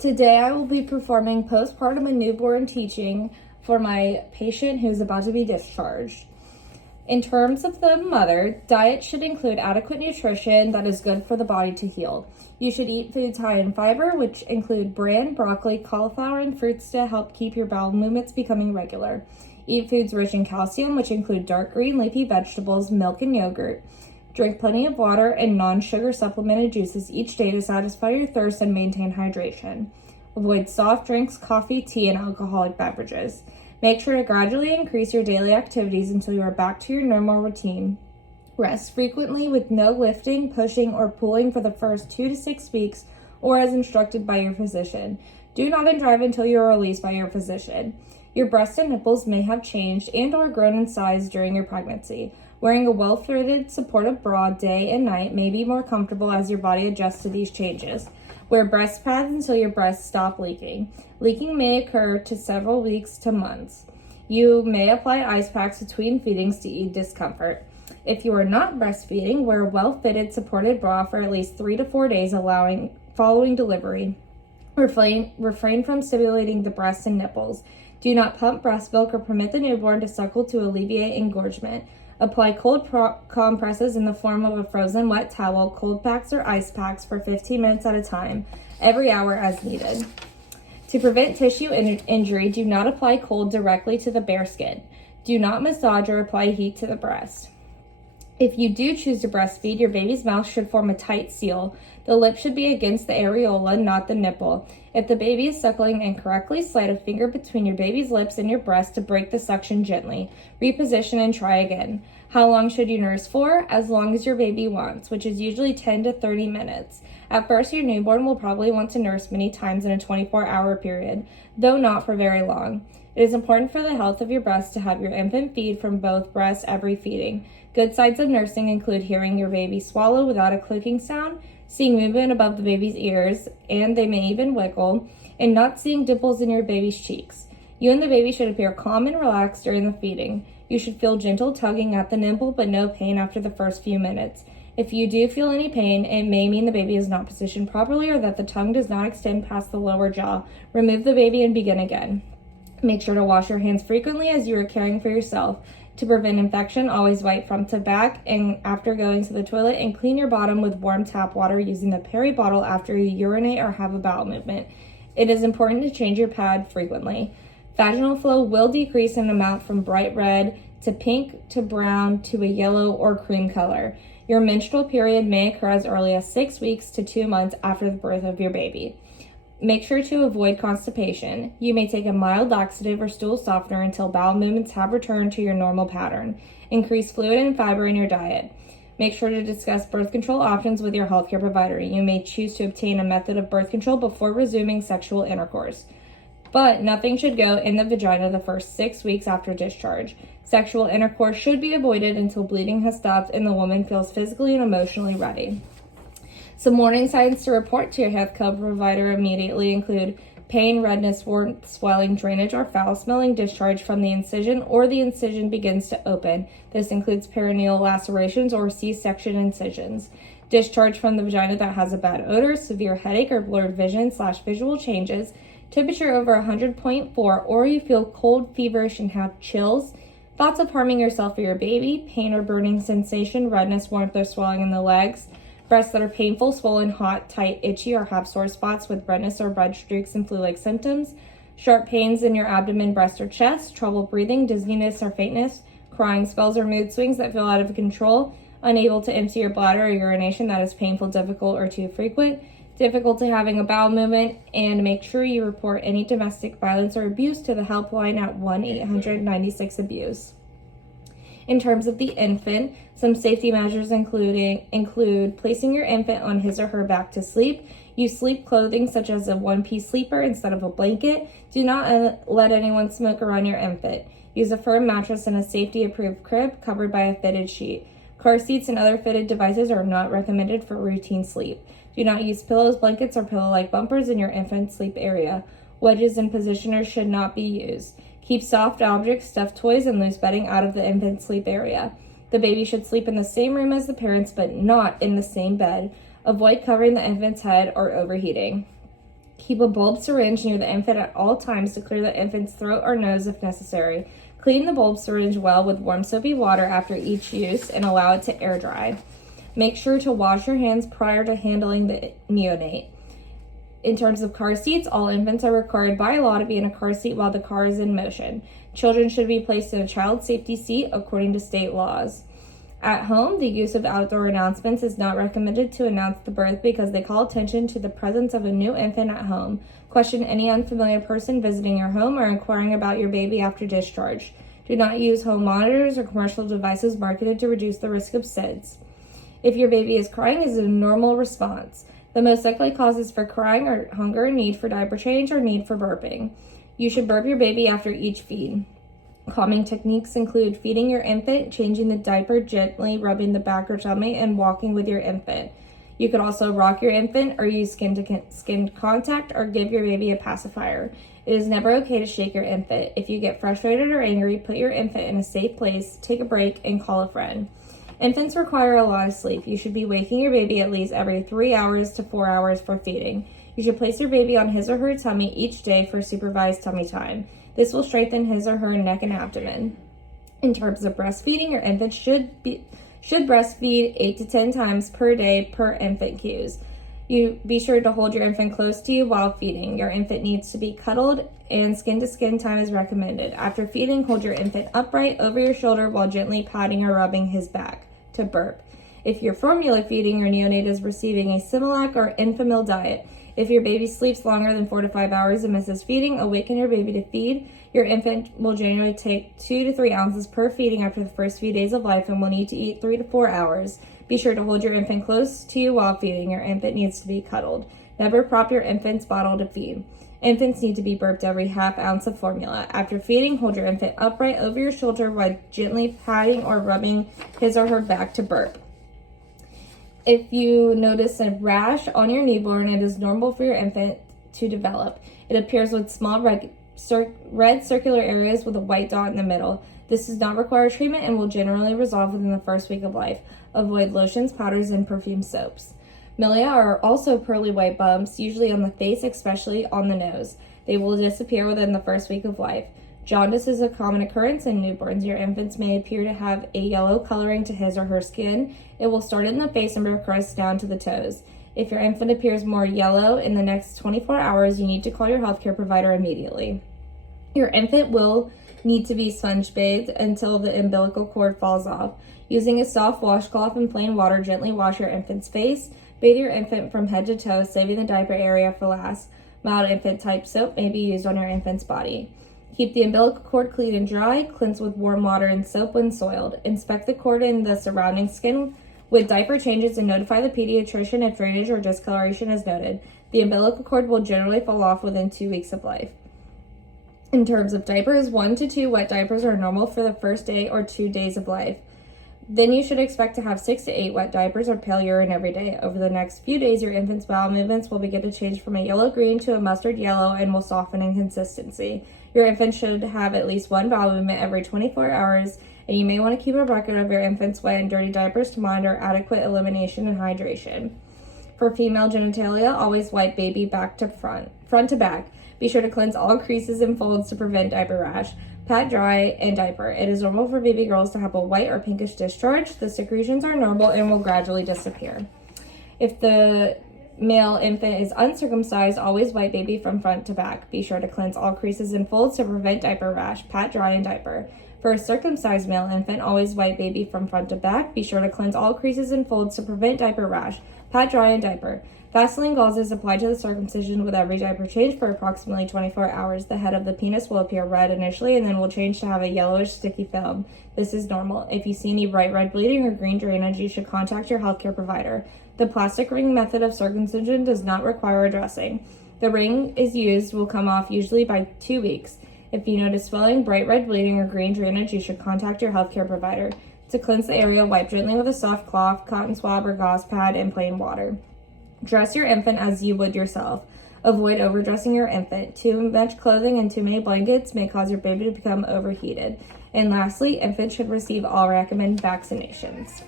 Today I will be performing postpartum and newborn teaching for my patient who's about to be discharged. In terms of the mother, diet should include adequate nutrition that is good for the body to heal. You should eat foods high in fiber, which include bran, broccoli, cauliflower, and fruits to help keep your bowel movements becoming regular. Eat foods rich in calcium, which include dark green leafy vegetables, milk, and yogurt. Drink plenty of water and non-sugar supplemented juices each day to satisfy your thirst and maintain hydration. Avoid soft drinks, coffee, tea, and alcoholic beverages. Make sure to gradually increase your daily activities until you are back to your normal routine. Rest frequently with no lifting, pushing, or pulling for the first 2 to 6 weeks or as instructed by your physician. Do not drive until you are released by your physician. Your breasts and nipples may have changed and or grown in size during your pregnancy. Wearing a well-fitted, supportive bra day and night may be more comfortable as your body adjusts to these changes. Wear breast pads until your breasts stop leaking. Leaking may occur to several weeks to months. You may apply ice packs between feedings to ease discomfort. If you are not breastfeeding, wear a well-fitted, supported bra for at least 3 to 4 days following delivery. Refrain from stimulating the breasts and nipples. Do not pump breast milk or permit the newborn to suckle to alleviate engorgement. Apply cold compresses in the form of a frozen wet towel, cold packs, or ice packs for 15 minutes at a time, every hour as needed. To prevent tissue injury, do not apply cold directly to the bare skin. Do not massage or apply heat to the breast. If you do choose to breastfeed, your baby's mouth should form a tight seal. The lip should be against the areola, not the nipple. If the baby is suckling incorrectly, slide a finger between your baby's lips and your breast to break the suction gently. Reposition and try again. How long should you nurse for? As long as your baby wants, which is usually 10 to 30 minutes. At first, your newborn will probably want to nurse many times in a 24-hour period, though not for very long. It is important for the health of your breast to have your infant feed from both breasts every feeding. Good signs of nursing include hearing your baby swallow without a clicking sound, seeing movement above the baby's ears, and they may even wiggle, and not seeing dimples in your baby's cheeks. You and the baby should appear calm and relaxed during the feeding. You should feel gentle tugging at the nipple, but no pain after the first few minutes. If you do feel any pain, it may mean the baby is not positioned properly or that the tongue does not extend past the lower jaw. Remove the baby and begin again. Make sure to wash your hands frequently as you are caring for yourself. To prevent infection, always wipe front to back and after going to the toilet, and clean your bottom with warm tap water using the peri bottle after you urinate or have a bowel movement. It is important to change your pad frequently. Vaginal flow will decrease in amount from bright red to pink to brown to a yellow or cream color. Your menstrual period may occur as early as 6 weeks to 2 months after the birth of your baby. Make sure to avoid constipation. You may take a mild laxative or stool softener until bowel movements have returned to your normal pattern. Increase fluid and fiber in your diet. Make sure to discuss birth control options with your healthcare provider. You may choose to obtain a method of birth control before resuming sexual intercourse. But nothing should go in the vagina the first 6 weeks after discharge. Sexual intercourse should be avoided until bleeding has stopped and the woman feels physically and emotionally ready. Some warning signs to report to your healthcare provider immediately include pain, redness, warmth, swelling, drainage, or foul-smelling discharge from the incision, or the incision begins to open. This includes perineal lacerations or C-section incisions. Discharge from the vagina that has a bad odor, severe headache, or blurred vision/visual changes. Temperature over 100.4, or you feel cold, feverish, and have chills. Thoughts of harming yourself or your baby. Pain or burning sensation, redness, warmth, or swelling in the legs. Breasts that are painful, swollen, hot, tight, itchy, or have sore spots with redness or red streaks and flu-like symptoms. Sharp pains in your abdomen, breast, or chest. Trouble breathing, dizziness or faintness. Crying spells or mood swings that feel out of control. Unable to empty your bladder or urination that is painful, difficult, or too frequent. Difficulty having a bowel movement. And make sure you report any domestic violence or abuse to the helpline at 1-800-96-ABUSE. In terms of the infant, some safety measures include placing your infant on his or her back to sleep. Use sleep clothing such as a one-piece sleeper instead of a blanket. Do not let anyone smoke around your infant. Use a firm mattress and a safety-approved crib covered by a fitted sheet. Car seats and other fitted devices are not recommended for routine sleep. Do not use pillows, blankets, or pillow-like bumpers in your infant's sleep area. Wedges and positioners should not be used. Keep soft objects, stuffed toys, and loose bedding out of the infant's sleep area. The baby should sleep in the same room as the parents, but not in the same bed. Avoid covering the infant's head or overheating. Keep a bulb syringe near the infant at all times to clear the infant's throat or nose if necessary. Clean the bulb syringe well with warm soapy water after each use and allow it to air dry. Make sure to wash your hands prior to handling the neonate. In terms of car seats, all infants are required by law to be in a car seat while the car is in motion. Children should be placed in a child safety seat according to state laws. At home, the use of outdoor announcements is not recommended to announce the birth because they call attention to the presence of a new infant at home. Question any unfamiliar person visiting your home or inquiring about your baby after discharge. Do not use home monitors or commercial devices marketed to reduce the risk of SIDS. If your baby is crying, it is a normal response. The most likely causes for crying are hunger, need for diaper change, or need for burping. You should burp your baby after each feed. Calming techniques include feeding your infant, changing the diaper, gently rubbing the back or tummy, and walking with your infant. You could also rock your infant or use skin contact or give your baby a pacifier. It is never okay to shake your infant. If you get frustrated or angry, put your infant in a safe place, take a break, and call a friend. Infants require a lot of sleep. You should be waking your baby at least every 3 hours to 4 hours for feeding. You should place your baby on his or her tummy each day for supervised tummy time. This will strengthen his or her neck and abdomen. In terms of breastfeeding, your infant should breastfeed 8 to 10 times per day per infant cues. You be sure to hold your infant close to you while feeding. Your infant needs to be cuddled and skin-to-skin time is recommended. After feeding, hold your infant upright over your shoulder while gently patting or rubbing his back to burp. If you're formula feeding, your neonate is receiving a Similac or Enfamil diet. If your baby sleeps longer than 4 to 5 hours and misses feeding, awaken your baby to feed. Your infant will generally take 2 to 3 ounces per feeding after the first few days of life and will need to eat 3 to 4 hours. Be sure to hold your infant close to you while feeding. Your infant needs to be cuddled. Never prop your infant's bottle to feed. Infants need to be burped every half ounce of formula. After feeding, hold your infant upright over your shoulder while gently patting or rubbing his or her back to burp. If you notice a rash on your newborn, it is normal for your infant to develop. It appears with small red circular areas with a white dot in the middle. This does not require treatment and will generally resolve within the first week of life. Avoid lotions, powders, and perfume soaps. Milia are also pearly white bumps, usually on the face, especially on the nose. They will disappear within the first week of life. Jaundice is a common occurrence in newborns. Your infants may appear to have a yellow coloring to his or her skin. It will start in the face and progress down to the toes. If your infant appears more yellow in the next 24 hours, you need to call your healthcare provider immediately. Your infant will need to be sponge bathed until the umbilical cord falls off. Using a soft washcloth and plain water, gently wash your infant's face. Bathe your infant from head to toe, saving the diaper area for last. Mild infant type soap may be used on your infant's body. Keep the umbilical cord clean and dry. Cleanse with warm water and soap when soiled. Inspect the cord and the surrounding skin with diaper changes and notify the pediatrician if drainage or discoloration is noted. The umbilical cord will generally fall off within 2 weeks of life. In terms of diapers, 1 to 2 wet diapers are normal for the first day or 2 days of life. Then you should expect to have 6 to 8 wet diapers or pale urine every day. Over the next few days, your infant's bowel movements will begin to change from a yellow-green to a mustard yellow and will soften in consistency. Your infant should have at least one bowel movement every 24 hours, and you may want to keep a record of your infant's wet and dirty diapers to monitor adequate elimination and hydration. For female genitalia, always wipe baby back to front to back. Be sure to cleanse all creases and folds to prevent diaper rash. Pat dry and diaper. It is normal for baby girls to have a white or pinkish discharge. The secretions are normal and will gradually disappear. If the male infant is uncircumcised, always wipe baby from front to back. Be sure to cleanse all creases and folds to prevent diaper rash. Pat dry and diaper. For a circumcised male infant, always wipe baby from front to back. Be sure to cleanse all creases and folds to prevent diaper rash. Pat dry and diaper. Vaseline gauze is applied to the circumcision with every diaper change for approximately 24 hours. The head of the penis will appear red initially and then will change to have a yellowish sticky film. This is normal. If you see any bright red bleeding or green drainage, you should contact your healthcare provider. The plastic ring method of circumcision does not require a dressing. The ring is used will come off usually by 2 weeks. If you notice swelling, bright red bleeding, or green drainage, you should contact your healthcare provider. To cleanse the area, wipe gently with a soft cloth, cotton swab, or gauze pad in plain water. Dress your infant as you would yourself. Avoid overdressing your infant. Too much clothing and too many blankets may cause your baby to become overheated. And lastly, infants should receive all recommended vaccinations.